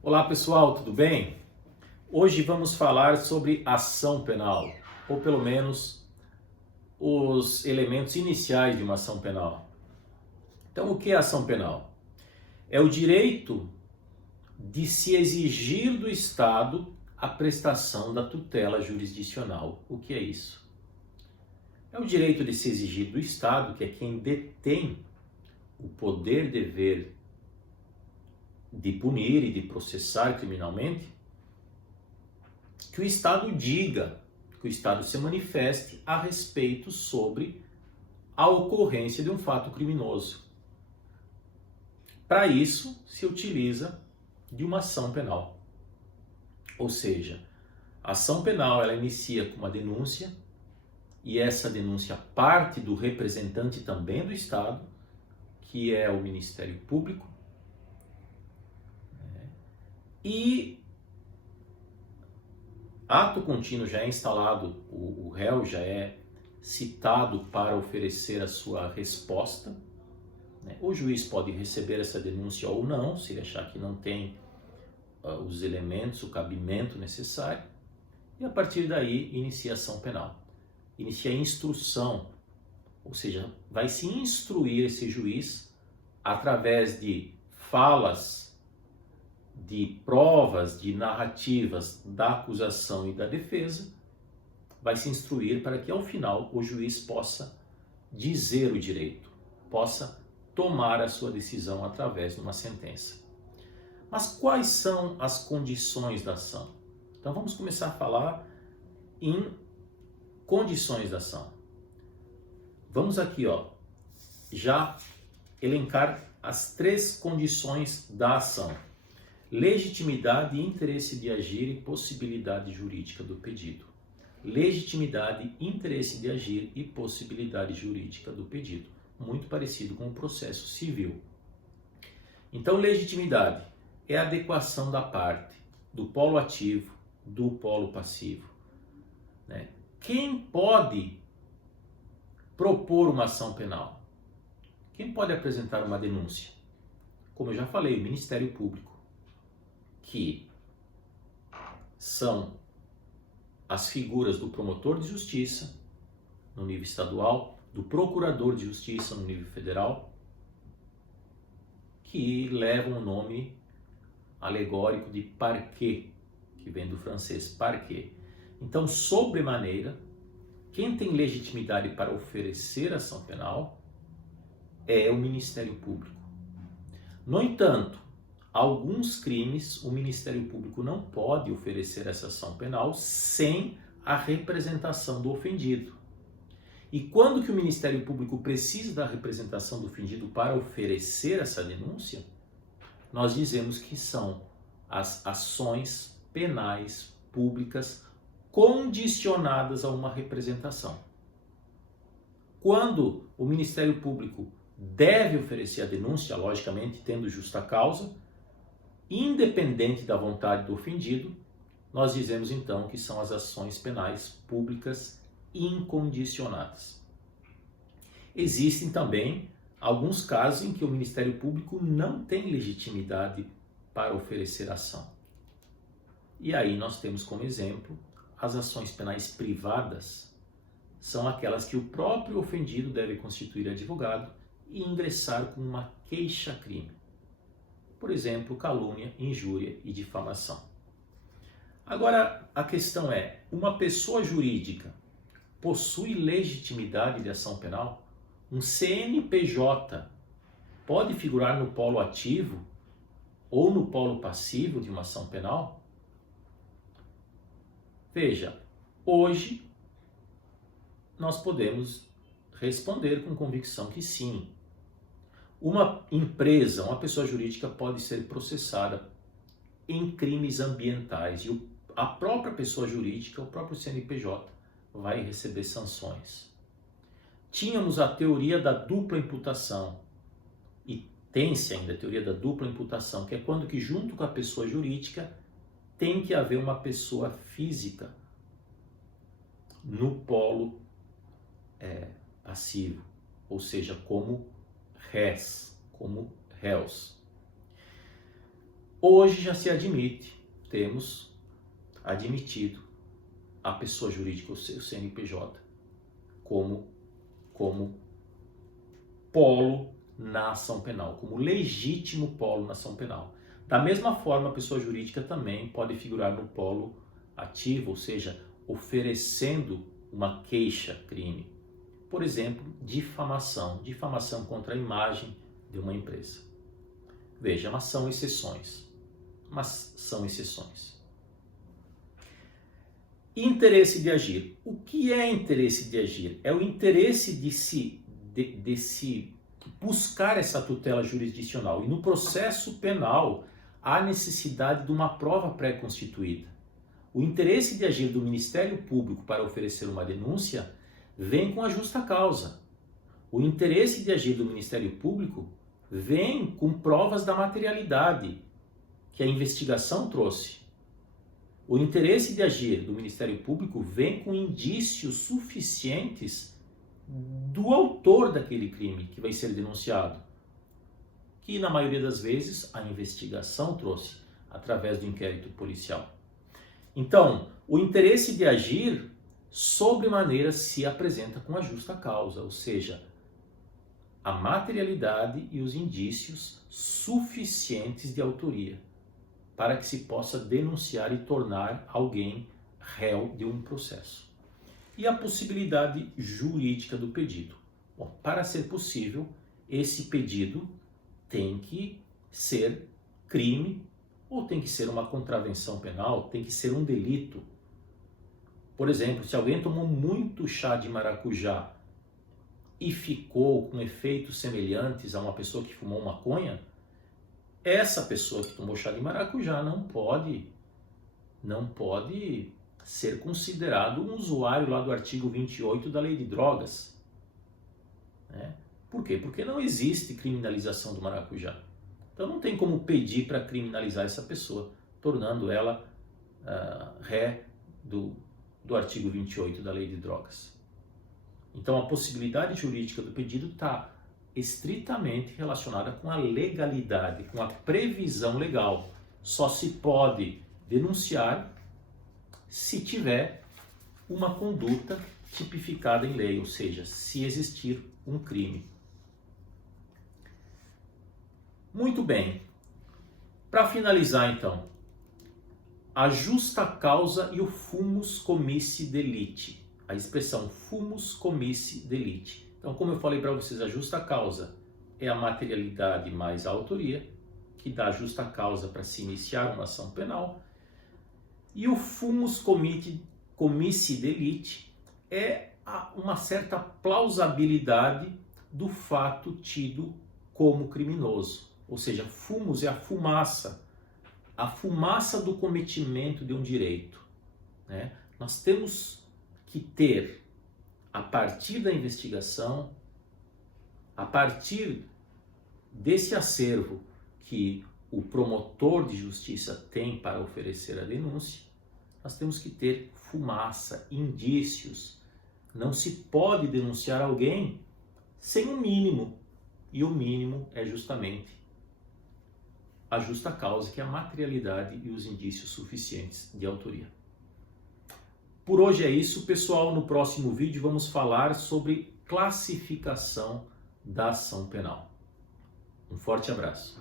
Olá pessoal, tudo bem? Hoje vamos falar sobre ação penal, ou pelo menos os elementos iniciais de uma ação penal. Então, o que é ação penal? É o direito de se exigir do Estado a prestação da tutela jurisdicional. O que é isso? É o direito de se exigir do Estado, que é quem detém o poder dever de punir e de processar criminalmente, que o Estado diga, que o Estado se manifeste a respeito sobre a ocorrência de um fato criminoso. Para isso, se utiliza de uma ação penal. Ou seja, a ação penal ela inicia com uma denúncia, e essa denúncia parte do representante também do Estado, que é o Ministério Público, e ato contínuo já é instalado, o réu já é citado para oferecer a sua resposta. O juiz pode receber essa denúncia ou não, se ele achar que não tem os elementos, o cabimento necessário, e a partir daí inicia a ação penal. Inicia a instrução, ou seja, vai se instruir esse juiz através de falas, de provas, de narrativas da acusação e da defesa, vai se instruir para que ao final o juiz possa dizer o direito, possa tomar a sua decisão através de uma sentença. Mas quais são as condições da ação? Então vamos começar a falar em condições da ação. Vamos aqui, já elencar as 3 condições da ação: legitimidade, interesse de agir e possibilidade jurídica do pedido. Legitimidade, interesse de agir e possibilidade jurídica do pedido. Muito parecido com o processo civil. Então, legitimidade é a adequação da parte, do polo ativo, do polo passivo. Quem pode propor uma ação penal? Quem pode apresentar uma denúncia? Como eu já falei, o Ministério Público, que são as figuras do promotor de justiça no nível estadual, do procurador de justiça no nível federal, que levam o nome alegórico de parquet, que vem do francês parquet. Então, sobremaneira, quem tem legitimidade para oferecer ação penal é o Ministério Público. No entanto, alguns crimes o Ministério Público não pode oferecer essa ação penal sem a representação do ofendido. E quando que o Ministério Público precisa da representação do ofendido para oferecer essa denúncia, nós dizemos que são as ações penais públicas condicionadas a uma representação. Quando o Ministério Público deve oferecer a denúncia, logicamente tendo justa causa, independente da vontade do ofendido, nós dizemos então que são as ações penais públicas incondicionadas. Existem também alguns casos em que o Ministério Público não tem legitimidade para oferecer ação. E aí nós temos como exemplo as ações penais privadas, são aquelas que o próprio ofendido deve constituir advogado e ingressar com uma queixa-crime. Por exemplo, calúnia, injúria e difamação. Agora, a questão é, uma pessoa jurídica possui legitimidade de ação penal? Um CNPJ pode figurar no polo ativo ou no polo passivo de uma ação penal? Veja, hoje nós podemos responder com convicção que sim. Uma empresa, uma pessoa jurídica pode ser processada em crimes ambientais e a própria pessoa jurídica, o próprio CNPJ, vai receber sanções. Tínhamos a teoria da dupla imputação e tem-se ainda a teoria da dupla imputação, que é quando que junto com a pessoa jurídica tem que haver uma pessoa física no polo passivo, ou seja, como réus. Hoje já se admite, temos admitido a pessoa jurídica, o CNPJ, como polo na ação penal, como legítimo polo na ação penal. Da mesma forma, a pessoa jurídica também pode figurar no polo ativo, ou seja, oferecendo uma queixa-crime. Por exemplo, difamação contra a imagem de uma empresa. Veja, mas são exceções. Interesse de agir. O que é interesse de agir? É o interesse de se buscar essa tutela jurisdicional. E no processo penal, há necessidade de uma prova pré-constituída. O interesse de agir do Ministério Público para oferecer uma denúncia vem com a justa causa. O interesse de agir do Ministério Público vem com provas da materialidade que a investigação trouxe. O interesse de agir do Ministério Público vem com indícios suficientes do autor daquele crime que vai ser denunciado, que na maioria das vezes a investigação trouxe através do inquérito policial. Então, o interesse de agir sobremaneira se apresenta com a justa causa, ou seja, a materialidade e os indícios suficientes de autoria para que se possa denunciar e tornar alguém réu de um processo. E a possibilidade jurídica do pedido. Bom, para ser possível, esse pedido tem que ser crime ou tem que ser uma contravenção penal, tem que ser um delito. Por exemplo, se alguém tomou muito chá de maracujá e ficou com efeitos semelhantes a uma pessoa que fumou maconha, essa pessoa que tomou chá de maracujá não pode ser considerado um usuário lá do artigo 28 da Lei de Drogas. Né? Por quê? Porque não existe criminalização do maracujá. Então não tem como pedir para criminalizar essa pessoa, tornando ela ré do artigo 28 da Lei de Drogas. Então a possibilidade jurídica do pedido está estritamente relacionada com a legalidade, com a previsão legal. Só se pode denunciar se tiver uma conduta tipificada em lei, ou seja, se existir um crime. Muito bem. Para finalizar, então, a justa causa e o fumus comissi delicti. A expressão fumus comissi delicti. Então, como eu falei para vocês, a justa causa é a materialidade mais a autoria, que dá a justa causa para se iniciar uma ação penal. E o fumus comissi delicti é uma certa plausibilidade do fato tido como criminoso. Ou seja, fumus é a fumaça do cometimento de um direito. Né? Nós temos que ter, a partir da investigação, a partir desse acervo que o promotor de justiça tem para oferecer a denúncia, nós temos que ter fumaça, indícios. Não se pode denunciar alguém sem um mínimo, e o mínimo é justamente a justa causa, que é a materialidade e os indícios suficientes de autoria. Por hoje é isso, pessoal. No próximo vídeo vamos falar sobre classificação da ação penal. Um forte abraço.